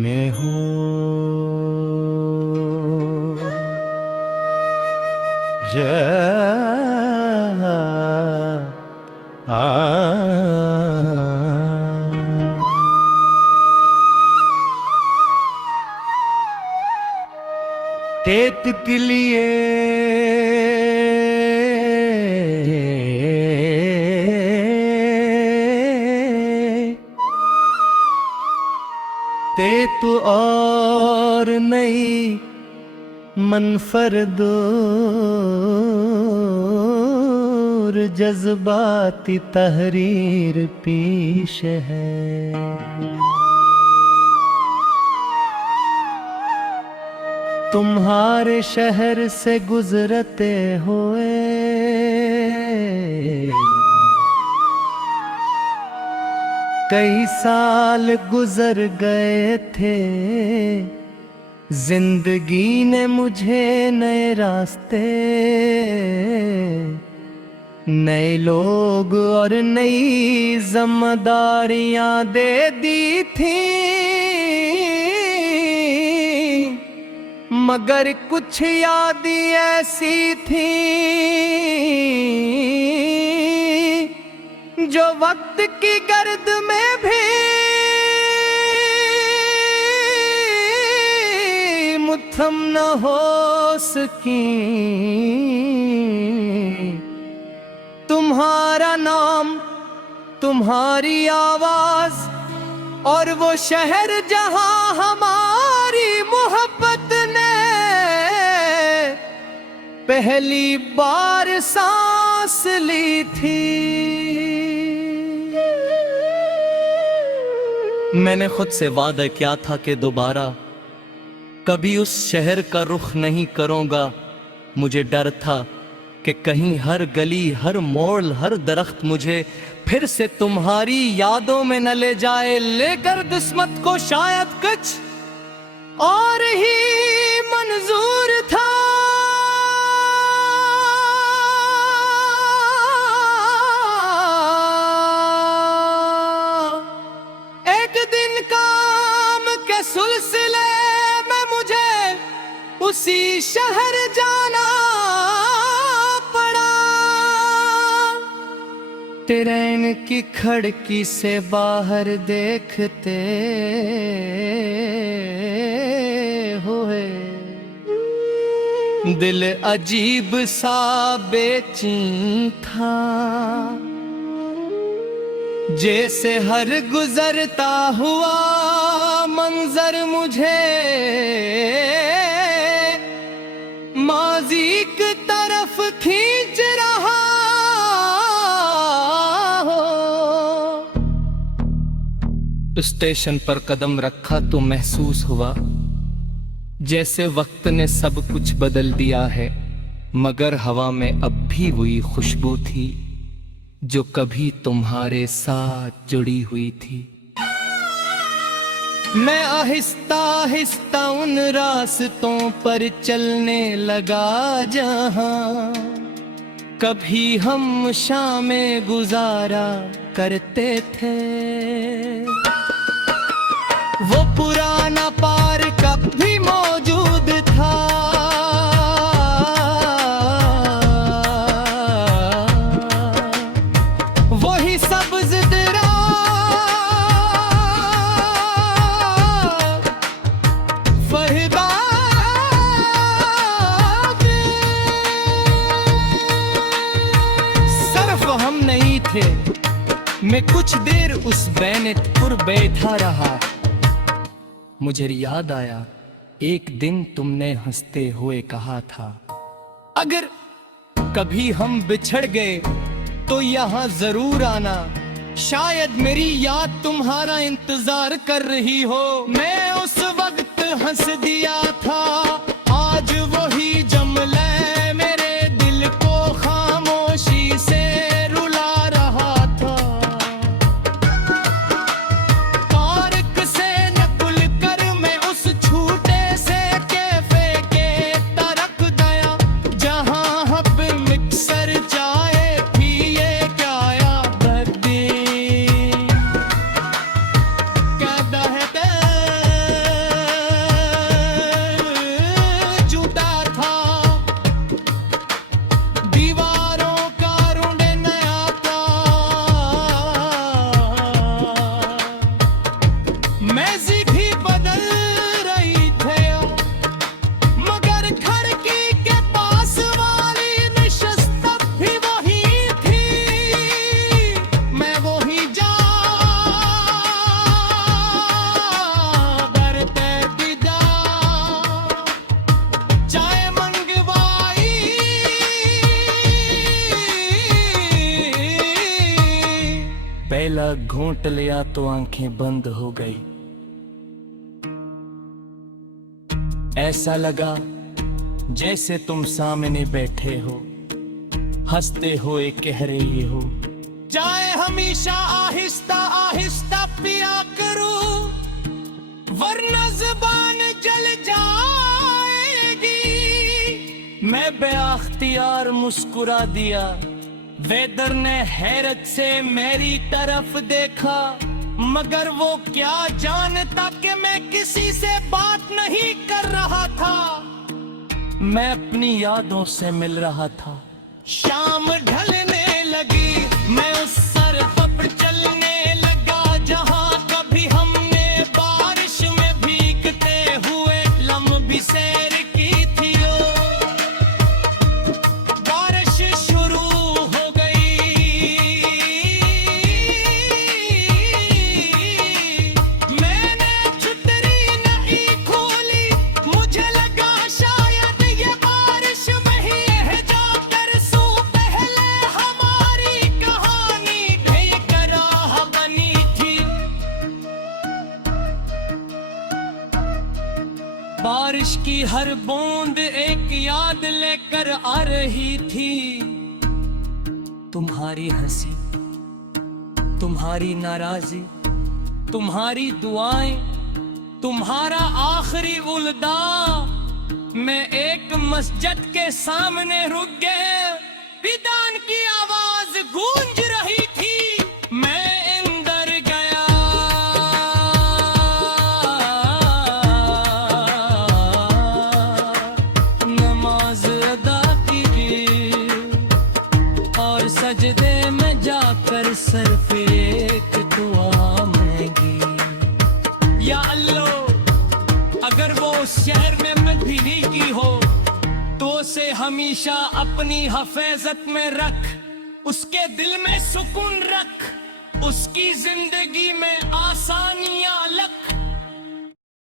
में हो। तेत के लिए तेत और नहीं मनफरदोर जज्बाती तहरीर पेश है। तुम्हारे शहर से गुजरते हुए कई साल गुजर गए थे। जिंदगी ने मुझे नए रास्ते, नए लोग और नई जिम्मेदारियां दे दी थी। मगर कुछ यादें ऐसी थी जो वक्त की गर्द में भी मुत्थम न हो सकी। तुम्हारा नाम, तुम्हारी आवाज और वो शहर जहां हमारी मोहब्बत ने पहली बार सांस ली थी। मैंने खुद से वादा किया था कि दोबारा कभी उस शहर का रुख नहीं करूंगा। मुझे डर था कि कहीं हर गली, हर मोड़, हर दरख्त मुझे फिर से तुम्हारी यादों में न ले जाए, लेकर किस्मत को शायद कुछ और ही मंजूर था। एक दिन काम के सिलसिले में मुझे उसी शहर जाना पड़ा। ट्रेन की खिड़की से बाहर देखते हुए दिल अजीब सा बेचैन था। जैसे हर गुजरता हुआ मंजर मुझे माजी की तरफ खींच रहा हो। स्टेशन पर कदम रखा तो महसूस हुआ जैसे वक्त ने सब कुछ बदल दिया है, मगर हवा में अब भी वही खुशबू थी जो कभी तुम्हारे साथ जुड़ी हुई थी। मैं आहिस्ता आहिस्ता उन रास्तों पर चलने लगा जहां कभी हम शामें गुजारा करते थे। वो पुराना पार्क अब भी मौजूद था। वही सब्ज दरा, फरिदाद। सिर्फ हम नहीं थे। मैं कुछ देर उस बैनत पर बैठा रहा। मुझे याद आया एक दिन तुमने हंसते हुए कहा था, अगर कभी हम बिछड़ गए तो यहाँ जरूर आना। शायद मेरी याद तुम्हारा इंतजार कर रही हो। मैं उस वक्त हंस दिया था। आज वही जुमला मेरे दिल को खामोशी से रुला रहा था। पार्क से निकल कर मैं उस छूटे से कैफे के तरफ गया जहां हब मिक्सर चाय थी। ये क्या याद दी कहता है का घूंट लिया तो आंखें बंद हो गई। ऐसा लगा जैसे तुम सामने बैठे हो, हंसते हो, एक कह रही हो, जाए हमेशा आहिस्ता आहिस्ता पिया करूं, वरना ज़ुबान जल जाएगी। मैं बेअख्तियार मुस्कुरा दिया। वेदर ने हैरत से मेरी तरफ देखा, मगर वो क्या जानता कि मैं किसी से बात नहीं कर रहा था। मैं अपनी यादों से मिल रहा था। शाम ढलने लगी, मैं उस सरफ पर चलने लगा जहां कभी हमने बारिश में भीगते हुए लंबी सैर की थी। बारिश शुरू हो गई, मैंने छतरी नहीं खोली, मुझे लगा शायद ये बारिश में ही है जाकर सो पहले हमारी कहानी बेकरार बनी थी। बारिश की हर बूंद एक याद लेकर आ रही थी। तुम्हारी हंसी, तुम्हारी नाराजी, तुम्हारी दुआएं, तुम्हारा आखिरी उल्दा। मैं एक मस्जिद के सामने रुक गया, पिदान की आवाज गूंज रही थी। मैं अंदर गया, नमाज अदा की और सजदे में जाकर सर पे एक दुआ मांगी। या अल्लाह, अगर वो उस शहर में मदीने की हो तो उसे हमेशा अपनी हिफाजत में रख, उसके दिल में सुकून रख, उसकी जिंदगी में आसानियां लग